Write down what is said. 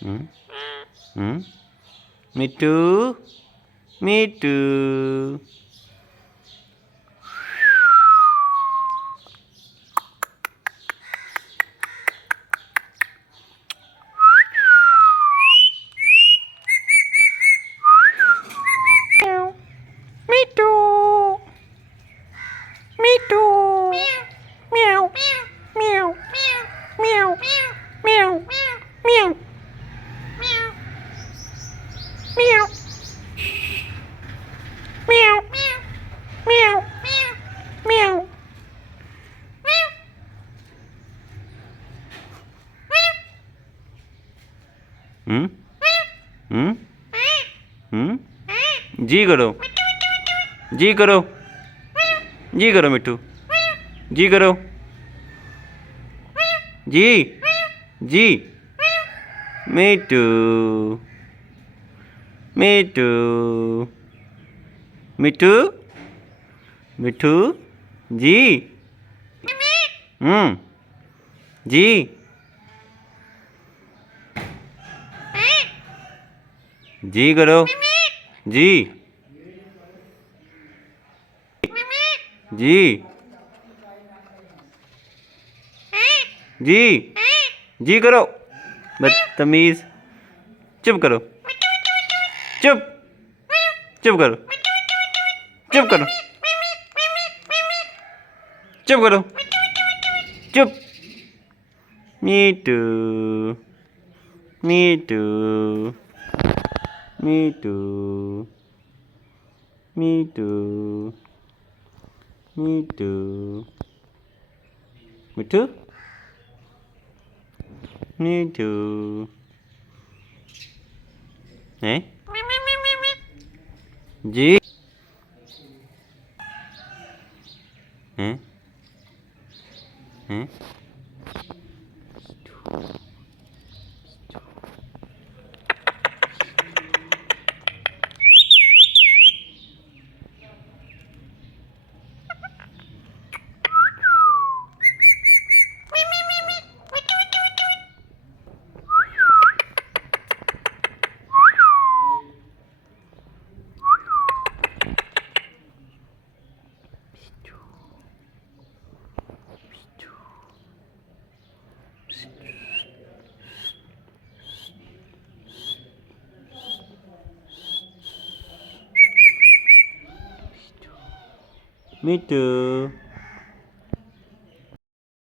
Hmm? Hmm? Mithu? Mithu? Meow. Mithu? Mithu? Meow. Meow. Meow. Meow. Meow. Meow. Meow. Meow. Meow. Hmm? Hmm? Hmm? जी करो, जी करो, जी करो मिट्टू, जी करो, जी, जी, मिट्टू, मिट्टू, मिट्टू, मिट्टू, जी, जी, जी करो, जी, जी, जी, जी करो, बदतमीज, चुप करो, चुप, चुप करो, चुप करो, चुप करो, चुप, मीटू, मीटू, मीटू, मीटू, मीटू, मिठू, मीटू, हैं? जी, हैं? हैं? Me too.